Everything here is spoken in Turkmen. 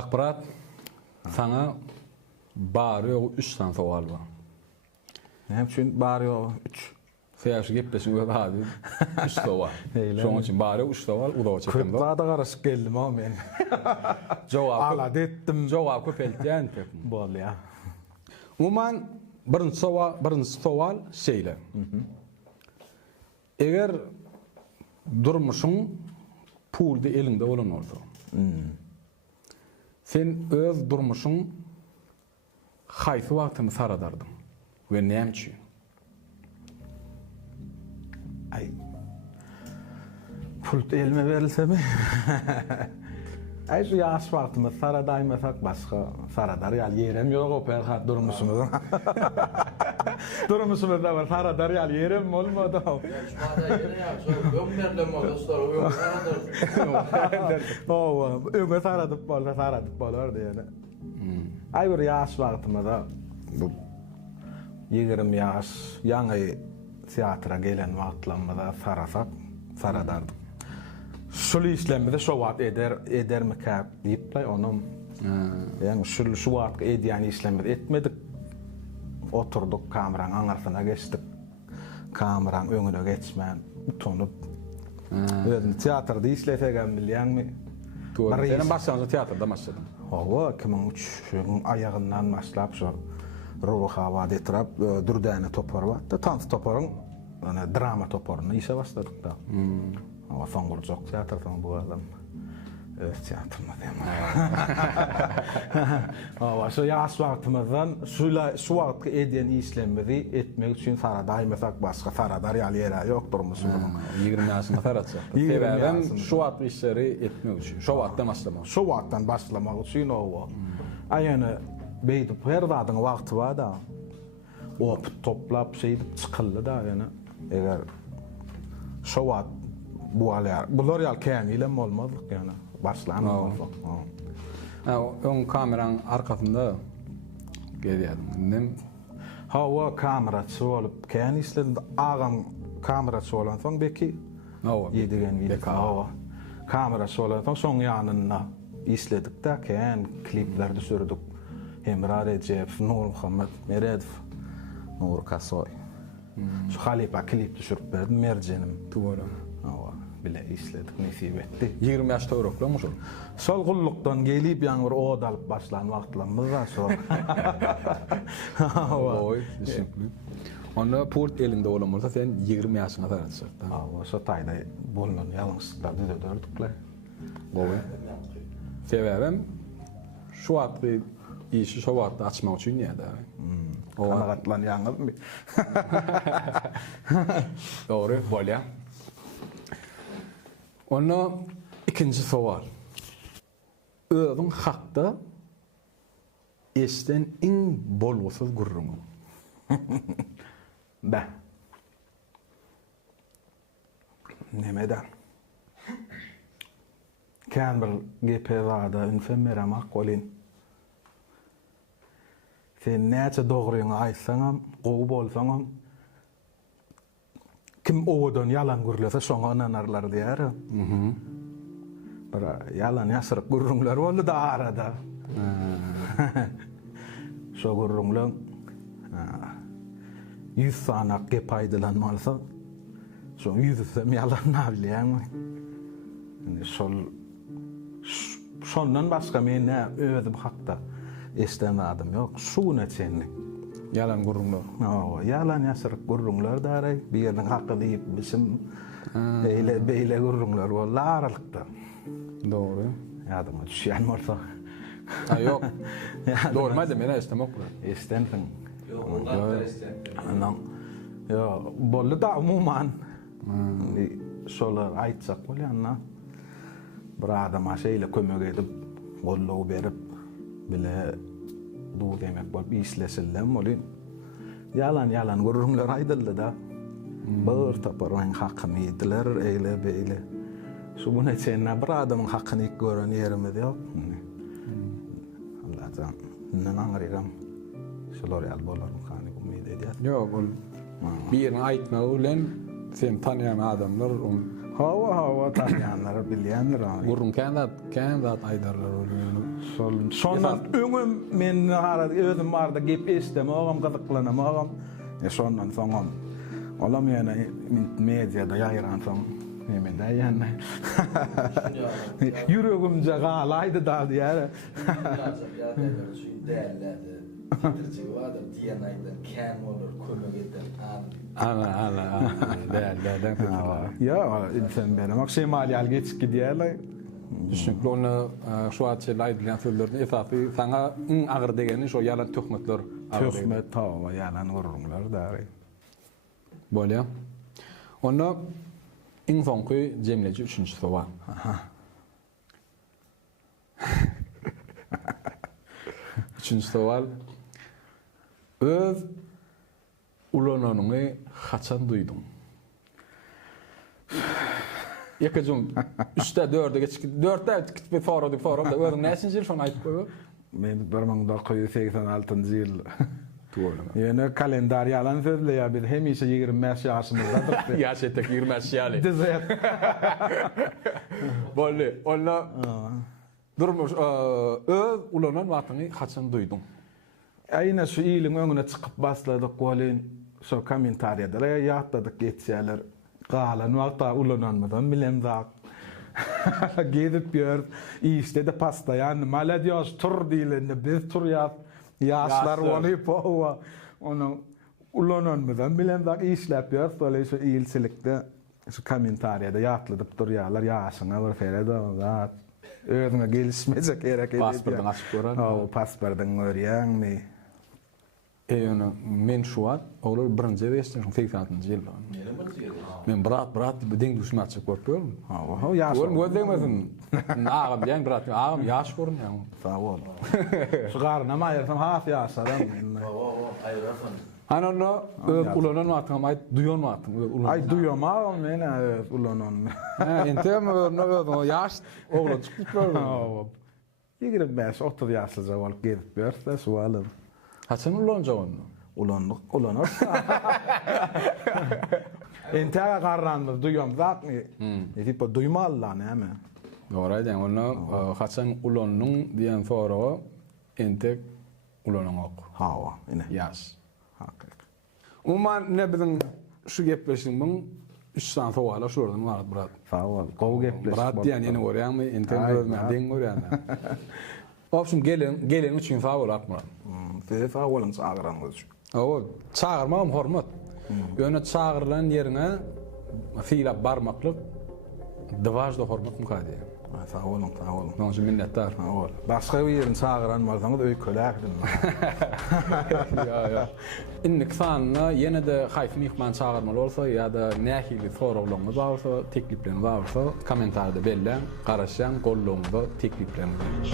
Akbarat sana bari o 3 tane soal var. Hem için bari o 3. Feyaşı geplesin ve hadi 3 soal. Şoň için bari 3 soal udaw çekende. Köp da garaşyk geldim ama men. Jogap Ala detdim. Jogap köpeltýän pek. Bol ya. Umuman birinci soal şeýle. Eger durmuşyň puldy elinde bolan bolsa. Sen öz durmuşyň haýsy wagtyny saradardyň we näme? Ay. Pul elime verilse mi? Ay şu yaş wagtymyz saradaymasak başga saradar ýaly ýerem ýok opel hat durmuşymyz. Durmuşymyz da bar saradar ýaly ýerem bolmady. Şurada yere ýa, gömberlem dostlar, o saraдар. O, öňe saradyp bolar diýene. Ay bir yaş wagtymyzda bu 20 ýaş ýaňy teatra gelen wagtlarymyzda saradardyk. Şol işlemde şo wagt edermikap diýip onum. Yani şu wagt edýän işlemde etmedik. Oturduk kameranın aňarsyna geçdik. Kameranın öňüne geçmän utunup. Özüm teatrda işletegen bilýänmi? Senin başlanýy teatrda başladın. Hawa 2003 ayagyndan başlap şu Ruha Vadetrap dürdäne topar wagtda tans toparyň ana drama toparyny işe başladyk da. Ama soňgurjak teatrdan bu adam teatrma dema. Ama şu ýaş wagtymyzdan şu wagt edýän işlemleri etmek üçin saradaymasak başga saradar ýaly ýere ýok durmuşyň. 20 ýaşynda saratsak. Sebäbem şu wagt işleri etmek üçin. Şu wagtdan başlamak. Şu wagtdan başlamak üçin o. Aýany beýdip her zadyň wagty bar da. O toplap şeýdip çykyldy da ýani. Eger şu wagt bular ýal kän ilem bolmadyk ýani. Başlanmadyk. Öň kameran arkasynda gelýärdim. Hawa kameraçy bolup kän işledim. Agam kameraçy bolan soň beki ýedigen video. Hawa kameraçy bolan soň ýanyna işledik da kän klipler düşürdük. Emre Recep, Nur Muhammed Meredov, Nur Kasoy. Şu halipa klip düşürüp berdim merjenim. Doğru. Hawa bile işledik nesip etdi. 20 ýaşda öreklenmiş ol. Sol gullukdan gelip ýaňy bir od alyp başlan wagtlarymyz da şo. Oy, simply. Onda port elinde bolan bolsa sen 20 ýaşyna taratsak. Hawa şo taýda bolan ýalňyzlyklar düderdikler. Oy. Sebäbem şu wagty işi şu wagtda açmak üçin ýa-da. O wagtlan ýaňyzmy? Doğru, bolýa. Onda ikinci soal. Özüň hakda eşden iň bolgusyz gurrumy. Da. Nemeden? Kän bir GP'da ünsem beramak bolin. Sen näçe dogryňy aýtsaňam, gowy bolsaňam kim owadan ýalan gürlese şoňa inanarlar diýär. Bir ýalan ýasyryk gurrunlar boldy da arada. Şo gurrunlaň 100 sanak gep aýdylanmalsa şo 100 ýalan nabilýärmi? Şondan başga men özüm hakda eşden adam ýok. Şuna çenli. Yalan gurrunlar. Yalan ýasyryk gurrunlar daray. Bir ýerden hakda diýip bizim beýle gurrunlar bollar aralykda. Doğru. Ýadyma düşýän bolsa. Ýok. Normal mene istemok bolar. Estendiň. Ýok, ondan estendim. Anan. Ýa, boldy da umuman. Şolar aýtsak bolýanna. Bir adama şeýle kömek edip, gollaw berip bile du demek bol işlesilem bolin. Yalan gurrunlar aýdyldy da. Bir taparyň hakyny ýediler, eýle beýle. Şu buna çenna bir adamyň hakyny gören ýerimiz ýok. Allah'tan näme aňyrygam. Şolar ýal bolar mykany umyt edýär. Ýok, ol bir aýtma bilen sen tanýan adamlar Hawa tanýanlar bilýänler. gurrun kändat aýdarlar oluyor. Sondan öňüm men özüm barda gep estemegem, gyzyklanamagam. Sondan soňam. Olam ýene mediada ýaýran soň nemede ýene. Yüregimje galaydy da diýär. Ana. Ja, insan benim. Maksimal ýal geçip gidýärler. Çünki onu şu atçylar aýdylýan sözlerini esasy saňa agyr degeni şo ýalan töhmetler. Töhmet tawa ýalan gurrunlar dary. Bolýar. Onu iň soňky jemleji 3-nji sowal. Üçüncü sowal. Öz ulananyňy haçan duýdum? Ýakajyň 3-de 4-de geçip 4-de gitip forady da özüň näçinji ýyl şonu aýdyp goýar? Men 1986-njy ýyl. Ýene kalendar ýalan sözleýär, biz hemişe 25 ýaşymyzdadyr. Ýaş etek 25 ýaly. Dizet. Bolly, onda durmuş öz ulanan wagtyny haçan duýdum? Ayna şu ýylyň öňüne çykyp basladyk bolyn, şo kommentariýada ýatladyk geçýärler. Galan wagta ulananmadan bilen zat. Gedip ýör, işde pasta ýany maladiýos tur diýilende biz turýar. Ýaşlar bolyp owa onu ulananmadan bilen zat işläp ýör, şolay şu ýylçylikde şu kommentariýada ýatladyp durýarlar, ýaşyna bir ferede zat. Özüne gelişmece gerek edip. Pasportdan açyp gören. Pasportdan görýärmi? Onu men şu an olar birinji reýsden 86-njy ýyl. Men brat deň düşme açyp görpüm. Ýaş. Olar degmesin. Agam ýan brat, agam ýaş görünýär. Sawol. Şugarna maýersam haf ýaşaram. Aýrafan. Ana öz ulanan wagtyň aýt duýan wagtyň ulanan. Ay duýamam men ulanan. Entem öz ýaş oglan çykyp görýär. 25-30 ýaşlyja bolup gedip berse sualym. Haçan ulanjak onu? Ulanır. Ente garrandy duýam zatmy? Tipo duýmallar näme? Doğru aýdýan, onu haçan ulanyň diýen soraga ente ulanan ok. Hawa, ine. Ýaş. Hakyk. Umman ne bilen şu gepleşiňiň 3 san sowala şurdan bar brat. Sawol. Gow gepleş. Brat diýen ýene görýärmi? Ente görmän deň görýärmi? Opşum gelen üçin sawol atma. Sawolun çağıranmyz. O çağırmam hormat. Ýöne çağırılan ýerine fiilap barmaklyk dwajda hormat mukady. Sawolun. Noňa minnetdar. Sawol. Başga bir ýerin çağıranmasaňyz öýköläkdim. Ya. Innik sanna ýene de haýf mihman çağırmaly bolsa ýa-da nähili soraglaryňyz bolsa, teklipleriniz bolsa, kommentarda belläň, garaşan, golluňyzda teklipleriniz.